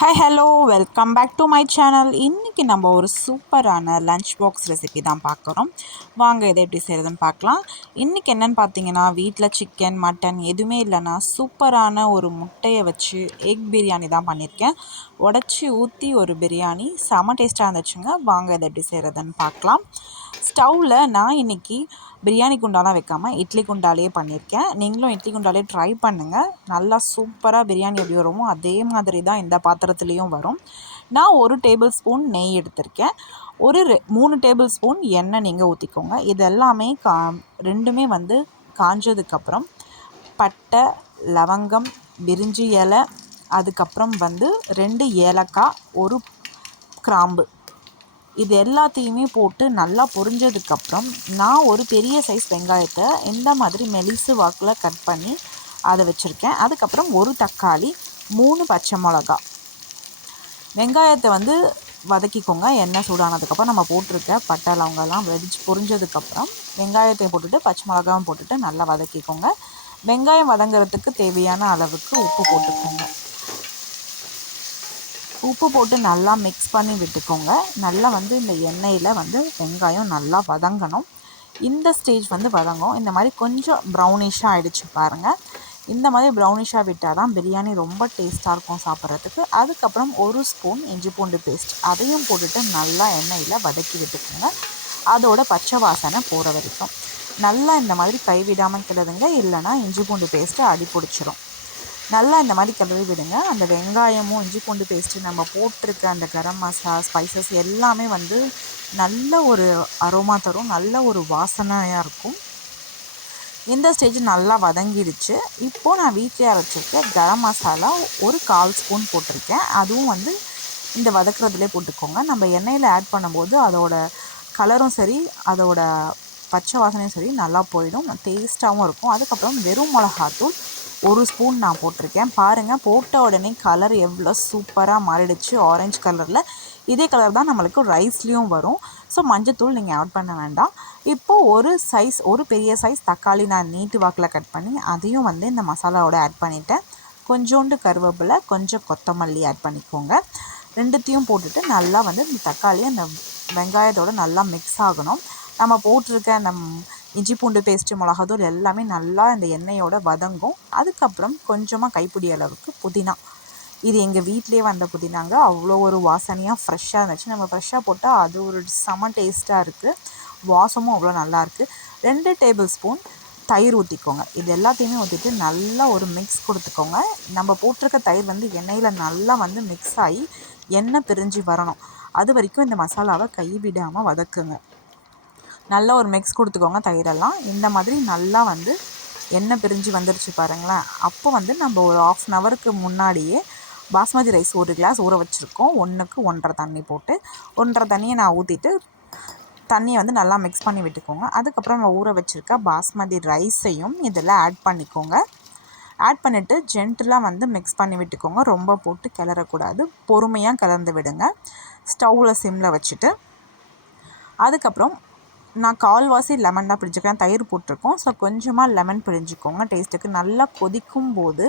Hi hello welcome back to my channel. இன்றைக்கி நம்ம ஒரு சூப்பரான லன்ச் பாக்ஸ் ரெசிபி தான் பார்க்குறோம். வாங்க இதை எப்படி செய்கிறதுன்னு பார்க்கலாம். இன்றைக்கி என்னென்னு பார்த்தீங்கன்னா, வீட்டில் சிக்கன் மட்டன் எதுவுமே இல்லைன்னா சூப்பரான ஒரு முட்டையை வச்சு எக் பிரியாணி தான் பண்ணியிருக்கேன். உடச்சி ஊற்றி ஒரு பிரியாணி செம டேஸ்ட்டாக இருந்துச்சுங்க. வாங்க இதை எப்படி செய்கிறதுன்னு பார்க்கலாம். ஸ்டவ்வில் நான் இன்றைக்கி பிரியாணி குண்டாலாம் வைக்காமல் இட்லி குண்டாலேயே பண்ணியிருக்கேன். நீங்களும் இட்லி குண்டாலே ட்ரை பண்ணுங்கள். நல்லா சூப்பராக பிரியாணி எப்படி வருமோ அதே மாதிரி தான் இந்த பாத்திரத்துலேயும் வரும். நான் 1 டேபிள் ஸ்பூன் நெய் எடுத்திருக்கேன். ஒரு 3 டேபிள் ஸ்பூன் எண்ணெய் நீங்கள் ஊற்றிக்கோங்க. இது எல்லாமே ரெண்டுமே வந்து காஞ்சதுக்கப்புறம் பட்டை, லவங்கம், பிரிஞ்சி இலை, அதுக்கப்புறம் வந்து 2 ஏலக்காய், 1 கிராம்பு, இது எல்லாத்தையுமே போட்டு நல்லா பொரிஞ்சதுக்கப்புறம் நான் ஒரு பெரிய சைஸ் வெங்காயத்தை இந்த மாதிரி மெலிசு வாக்கில் கட் பண்ணி அதை வச்சுருக்கேன். அதுக்கப்புறம் 1 தக்காளி, 3 பச்சை மிளகா. வெங்காயத்தை வந்து வதக்கிக்கோங்க. எண்ணெய் சூடானதுக்கப்புறம் நம்ம போட்டிருக்க பட்டை லவங்கெல்லாம் பொரிஞ்சதுக்கப்புறம் வெங்காயத்தை போட்டுட்டு பச்சை மிளகாவும் போட்டுட்டு நல்லா வதக்கிக்கோங்க. வெங்காயம் வதங்கிறதுக்கு தேவையான அளவுக்கு உப்பு போட்டுக்கோங்க. உப்பு போட்டு நல்லா மிக்ஸ் பண்ணி விட்டுக்கோங்க. நல்லா வந்து இந்த எண்ணெயில் வந்து வெங்காயம் நல்லா வதங்கணும். இந்த ஸ்டேஜ் வந்து வதங்கும். இந்த மாதிரி கொஞ்சம் ப்ரௌனிஷாக ஆகிடுச்சு பாருங்கள். இந்த மாதிரி ப்ரௌனிஷாக விட்டால் தான் பிரியாணி ரொம்ப டேஸ்ட்டாக இருக்கும் சாப்பிட்றதுக்கு. அதுக்கப்புறம் 1 ஸ்பூன் இஞ்சி பூண்டு பேஸ்ட் அதையும் போட்டுட்டு நல்லா எண்ணெயில் வதக்கி விட்டுக்கோங்க. அதோட பச்சை வாசனை போகிற வரைக்கும் நல்லா இந்த மாதிரி கைவிடாமல் கிளறுங்க. இல்லைனா இஞ்சி பூண்டு பேஸ்ட்டு அடி பிடிச்சிரும். நல்லா இந்த மாதிரி கிளறி விடுங்க. அந்த வெங்காயமும் இஞ்சி பூண்டு பேஸ்ட்டு நம்ம போட்டிருக்க அந்த கரம் மசாலா ஸ்பைசஸ் எல்லாமே வந்து நல்ல ஒரு அரோமா தரும், நல்ல ஒரு வாசனையாக இருக்கும். இந்த ஸ்டேஜ் நல்லா வதங்கிடுச்சு. இப்போது நான் வீட்டில் அரைச்சிருக்க கரம் மசாலா ஒரு 1/4 ஸ்பூன் போட்டிருக்கேன். அதுவும் வந்து இந்த வதக்குறதுலேயே போட்டுக்கோங்க. நம்ம எண்ணெயில் ஆட் பண்ணும்போது அதோட கலரும் சரி அதோட பச்சை வாசனையும் சரி நல்லா போயிடும், டேஸ்ட்டாகவும் இருக்கும். அதுக்கப்புறம் வெறும் மிளகாத்தூள் 1 ஸ்பூன் நான் போட்டிருக்கேன். பாருங்கள், போட்ட உடனே கலர் எவ்வளோ சூப்பராக மாறிடுச்சு, ஆரஞ்சு கலரில். இதே கலர் தான் நம்மளுக்கு ரைஸ்லேயும் வரும். ஸோ மஞ்சத்தூள் நீங்கள் ஆட் பண்ண வேண்டாம். இப்போது ஒரு பெரிய சைஸ் தக்காளி நான் நீட்டு வாக்கில் கட் பண்ணி அதையும் வந்து இந்த மசாலாவோட ஆட் பண்ணிவிட்டேன். கொஞ்சோண்டு கருவேப்பிலை, கொஞ்சம் கொத்தமல்லி ஆட் பண்ணிக்கோங்க. ரெண்டுத்தையும் போட்டுட்டு நல்லா வந்து இந்த தக்காளி அந்த வெங்காயத்தோடு நல்லா மிக்ஸ் ஆகணும். நம்ம போட்டிருக்க அந்த இஞ்சி பூண்டு பேஸ்ட்டு, மிளகாத்தூள் எல்லாமே நல்லா இந்த எண்ணெயோட வதங்கும். அதுக்கப்புறம் கொஞ்சமாக கைப்பிடி அளவுக்கு புதினா. இது எங்கள் வீட்டிலே வந்த புதினாங்க. அவ்வளோ ஒரு வாசனையாக ஃப்ரெஷ்ஷாக இருந்துச்சு. நம்ம ஃப்ரெஷ்ஷாக போட்டால் அது ஒரு செம டேஸ்ட்டாக இருக்குது. வாசமும் அவ்வளோ நல்லாயிருக்கு. 2 டேபிள் ஸ்பூன் தயிர் ஊற்றிக்கோங்க. இது எல்லாத்தையுமே ஊற்றிட்டு நல்லா ஒரு மிக்ஸ் கொடுத்துக்கோங்க. நம்ம போட்டிருக்க தயிர் வந்து எண்ணெயில் நல்லா வந்து மிக்ஸ் ஆகி எண்ணெய் பிரிஞ்சு வரணும். அது வரைக்கும் இந்த மசாலாவை கைவிடாமல் வதக்குங்க. நல்லா ஒரு மிக்ஸ் கொடுத்துக்கோங்க. தயிரெல்லாம் இந்த மாதிரி நல்லா வந்து எண்ணெய் பிரிஞ்சு வந்துருச்சு பாருங்களேன். அப்போ வந்து நம்ம ஒரு 1/2 ஹவருக்கு முன்னாடியே பாஸ்மதி ரைஸ் 1 கிளாஸ் ஊற வச்சுருக்கோம். 1க்கு 1.5 தண்ணி போட்டு 1.5 தண்ணியை நான் ஊற்றிட்டு தண்ணியை வந்து நல்லா மிக்ஸ் பண்ணி விட்டுக்கோங்க. அதுக்கப்புறம் நம்ம ஊற வச்சுருக்க பாஸ்மதி ரைஸையும் இதில் ஆட் பண்ணிக்கோங்க. ஆட் பண்ணிவிட்டு ஜென்டிலாக வந்து மிக்ஸ் பண்ணி விட்டுக்கோங்க. ரொம்ப போட்டு கிளறக்கூடாது, பொறுமையாக கலந்து விடுங்க. ஸ்டவ்வில் சிம்மில் வச்சுட்டு அதுக்கப்புறம் நான் 1/4 லெமன் தான் பிழிஞ்சிக்கிறேன். தயிர் போட்டிருக்கோம். ஸோ கொஞ்சமாக லெமன் பிழிஞ்சிக்கோங்க டேஸ்ட்டுக்கு. நல்லா கொதிக்கும் போது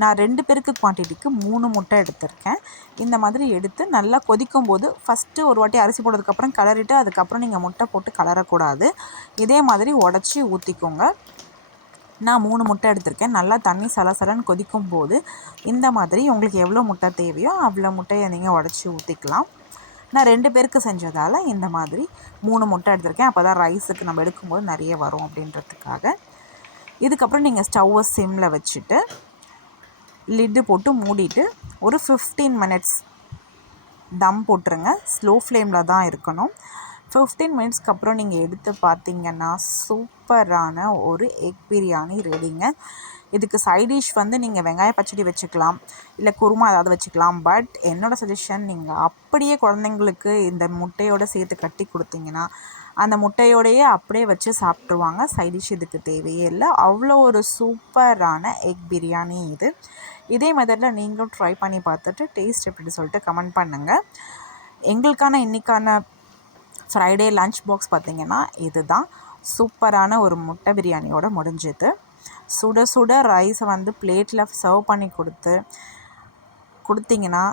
நான் 2 பேருக்கு குவான்டிட்டிக்கு 3 முட்டை எடுத்திருக்கேன். இந்த மாதிரி எடுத்து நல்லா கொதிக்கும் போது ஃபஸ்ட்டு ஒரு வாட்டி அரிசி போட்டதுக்கப்புறம் கிளறிட்டு அதுக்கப்புறம் நீங்கள் முட்டை போட்டு கலரக்கூடாது. இதே மாதிரி உடச்சி ஊற்றிக்கோங்க. நான் 3 முட்டை எடுத்திருக்கேன். நல்லா தண்ணி சலசலன்னு கொதிக்கும் போது இந்த மாதிரி உங்களுக்கு எவ்வளோ முட்டை தேவையோ அவ்வளோ முட்டையை நீங்கள் உடச்சி ஊற்றிக்கலாம். நான் 2 பேருக்கு செஞ்சதால் இந்த மாதிரி 3 முட்டை எடுத்திருக்கேன். அப்போ தான் ரைஸுக்கு நம்ம எடுக்கும்போது நிறைய வரும் அப்படின்றதுக்காக. இதுக்கப்புறம் நீங்கள் ஸ்டவ்வை சிம்மில் வச்சுட்டு லிட்டு போட்டு மூடிட்டு ஒரு 15 மினிட்ஸ் தம் போட்டுருங்க. ஸ்லோ ஃப்ளேமில் தான் இருக்கணும். 15 மினிட்ஸ்க்கு அப்புறம் நீங்கள் எடுத்து பார்த்தீங்கன்னா சூப்பரான ஒரு எக் பிரியாணி ரெடிங்க. இதுக்கு சைட் டிஷ் வந்து நீங்கள் வெங்காய பச்சடி வச்சுக்கலாம், இல்லை குருமா ஏதாவது வச்சுக்கலாம். பட் என்னோடய சஜஷன், நீங்கள் அப்படியே குழந்தைங்களுக்கு இந்த முட்டையோடு சேர்த்து கட்டி கொடுத்தீங்கன்னா அந்த முட்டையோடையே அப்படியே வச்சு சாப்பிட்ருவாங்க. சைட் டிஷ் இதுக்கு தேவையே இல்லை. அவ்வளோ ஒரு சூப்பரான எக் பிரியாணி இது. இதே மெத்தடில் நீங்களும் ட்ரை பண்ணி பார்த்துட்டு டேஸ்ட் எப்படின்னு சொல்லிட்டு கமெண்ட் பண்ணுங்கள். எங்களுக்கான இன்றைக்கான ஃப்ரைடே லன்ச் பாக்ஸ் பார்த்திங்கன்னா இது தான். சூப்பரான ஒரு முட்டை பிரியாணியோடு முடிஞ்சுது. சுட சுட ரைஸை வந்து பிளேட்டில் சர்வ் பண்ணி கொடுத்தீங்கன்னா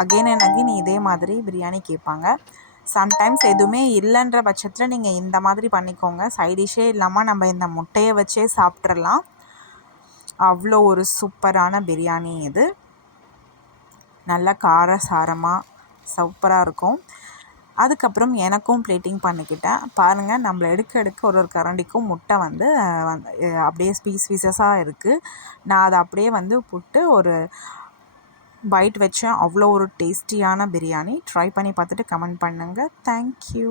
அகெயின் அண்ட் அகெயின் இதே மாதிரி பிரியாணி கேட்பாங்க. சம்டைம்ஸ் எதுவுமே இல்லைன்ற பட்சத்தில் நீங்கள் இந்த மாதிரி பண்ணிக்கோங்க. சைடிஷ்ஷே இல்லாமல் நம்ம இந்த முட்டையை வச்சே சாப்பிட்றலாம். அவ்வளோ ஒரு சூப்பரான பிரியாணி இது. நல்ல காரசாரமாக சூப்பராக இருக்கும். அதுக்கப்புறம் எனக்கும் பிளேட்டிங் பண்ணிக்கிட்டேன். பாருங்கள், நம்மளை எடுக்க ஒரு கரண்டிக்கும் முட்டை வந்து அப்படியே பீசஸாக இருக்குது. நான் அதை அப்படியே வந்து புட்டு ஒரு பைட் வச்சேன். அவ்வளோ ஒரு டேஸ்டியான பிரியாணி. ட்ரை பண்ணி பார்த்துட்டு கமெண்ட் பண்ணுங்கள். தேங்க்யூ.